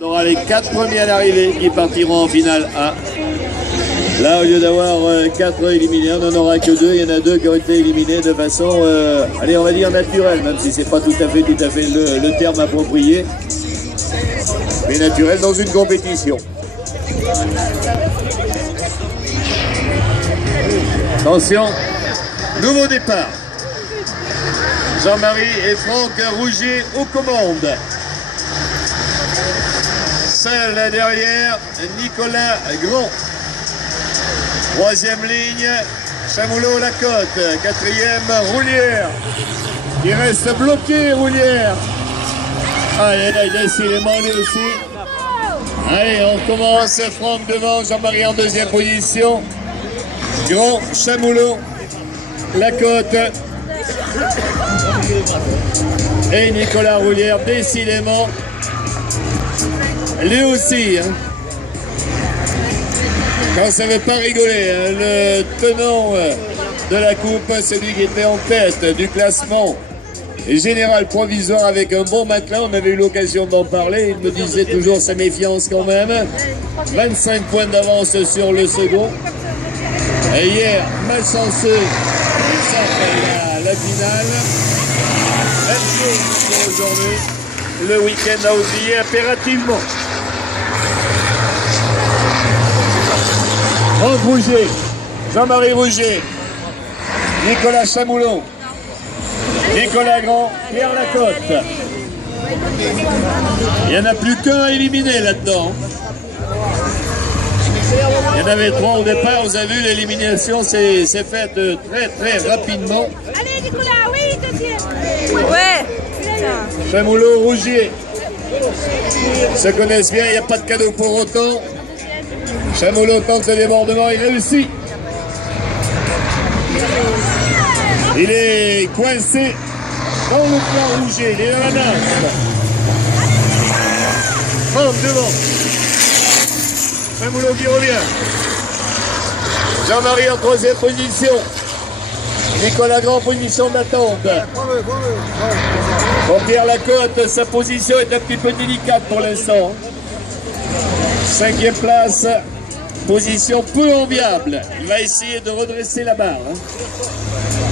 On aura les 4 premiers à l'arrivée qui partiront en finale A. Là, au lieu d'avoir 4 éliminés, on n'en aura que 2. Il y en a 2 qui ont été éliminés de façon, allez, on va dire naturelle, même si c'est pas tout à fait le terme approprié. Mais naturel dans une compétition. Attention, nouveau départ. Jean-Marie et Franck Rougier aux commandes. Seul derrière, Nicolas Grand. Troisième ligne, Chamoulot-Lacotte. Quatrième, Roulière. Il reste bloqué, Roulière. Allez, là, il a décidément lui aussi. Allez, on commence. Franck devant, Jean-Marie en deuxième position. Grand, Chamoulot, Lacotte. Et Nicolas Roulière, décidément. Lui aussi, hein. Quand ça ne veut pas rigoler, hein, le tenant de la coupe, celui qui était en tête du classement général provisoire avec un bon matelas, on avait eu l'occasion d'en parler, il me disait toujours sa méfiance quand même. 25 points d'avance sur le second. Et hier, malchanceux, il sort la finale. Même chose pour aujourd'hui. Le week-end a oublié impérativement. Franck Rougier, Jean-Marie Rougier, Nicolas Chamoulot, Nicolas Grand, Pierre Lacotte. Il n'y en a plus qu'un éliminé là-dedans. Il y en avait 3 au départ, vous avez vu, l'élimination s'est faite très rapidement. Allez Nicolas, oui, deuxième. Ouais. Chamoulot, Rougier se connaissent bien, il n'y a pas de cadeau pour autant. Chamoulot tente le débordement, il réussit. Il est coincé dans le plan Rougier, il est dans la nasse. Franck devant. Chamoulot qui revient. Jean-Marie en troisième position. Nicolas Grand, position d'attente. Pour Pierre Lacotte, sa position est un petit peu délicate pour l'instant. 5e place, position peu enviable. Il va essayer de redresser la barre, hein,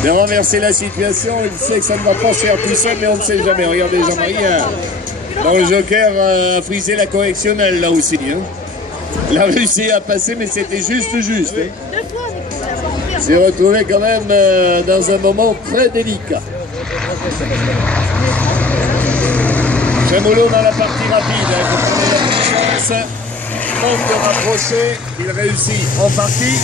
de renverser la situation. Il sait que ça ne va pas se faire tout seul, mais on ne sait jamais. Regardez Jean-Marie, dans le joker a frisé la correctionnelle là aussi. Hein. Il a réussi à passer, mais c'était juste. Hein. Il s'est retrouvé quand même dans un moment très délicat. Chamoulot dans la partie rapide, hein, vous prenez la puissance, manque de rapprocher, il réussit en partie.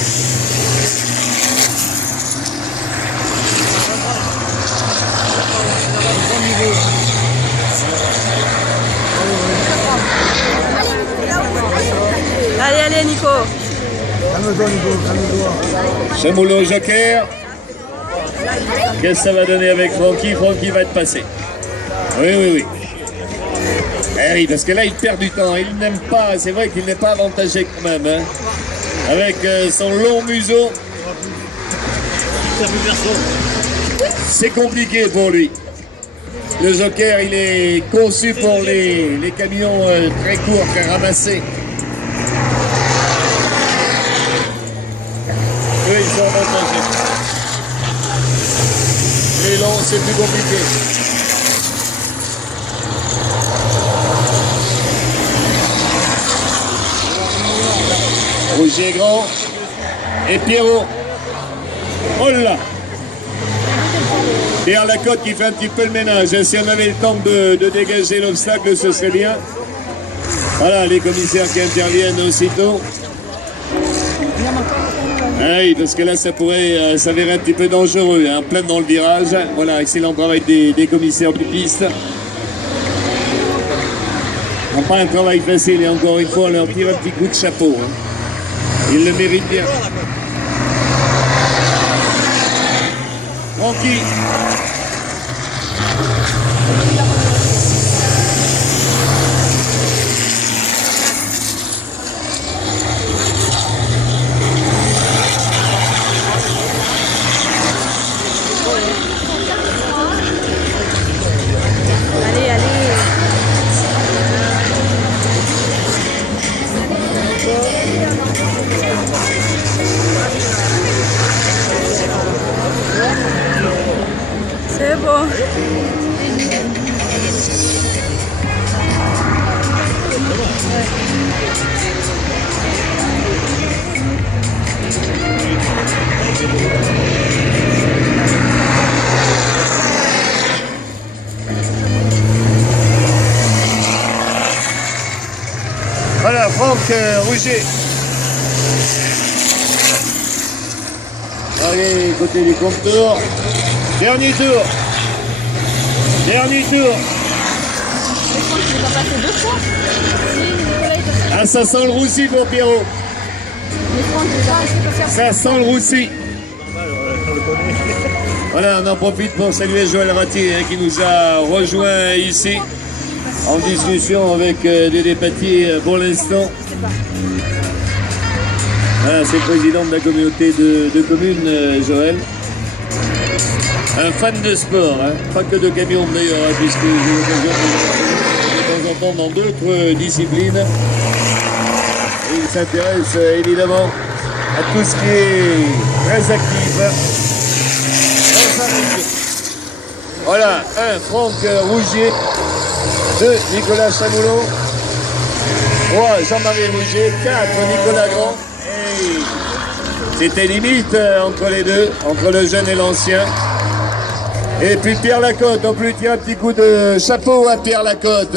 Allez Nico. Chamoulot joker. Qu'est-ce que ça va donner avec Francky? Francky va être passé. Oui. Eh oui, parce que là, il perd du temps. Il n'aime pas, c'est vrai qu'il n'est pas avantagé quand même. Hein. Avec son long museau. C'est compliqué pour lui. Le joker, il est conçu pour les camions très courts, très ramassés. Eux, ils sont avantagés. Les longs, c'est plus compliqué. Rougier Grand et Pierrot. Oh là! Pierre Lacotte qui fait un petit peu le ménage. Si on avait le temps de dégager l'obstacle, ce serait bien. Voilà, les commissaires qui interviennent aussitôt. Ah oui, parce que là, ça pourrait s'avérer un petit peu dangereux, hein, plein dans le virage. Voilà, excellent travail des commissaires de piste. On pas un travail facile et encore une fois, on leur tire un petit coup de chapeau. Hein. Ils le méritent bien. Francky. Allez. Voilà, Franck Rouget. Allez, côté du compteur. Dernier tour. Dernier tour. Ah, ça sent le roussi pour Pierrot. Ça sent le roussi. Voilà, on en profite pour saluer Joël Ratti qui nous a rejoint ici en discussion avec Dédé Paty pour l'instant. Voilà, c'est le président de la communauté de communes, Joël. Un fan de sport, hein. Pas que de camions d'ailleurs, hein, puisque j'ai l'occasion de temps en temps dans d'autres disciplines. Et il s'intéresse évidemment à tout ce qui est très actif. Voilà, 1, Franck Rougier. 2, Nicolas Chamoulot. 3, Jean-Marie Rougier. 4, Nicolas Grand. Hey. C'était limite entre les deux, entre le jeune et l'ancien. Et puis Pierre Lacotte, en plus, tiens, un petit coup de chapeau à Pierre Lacotte.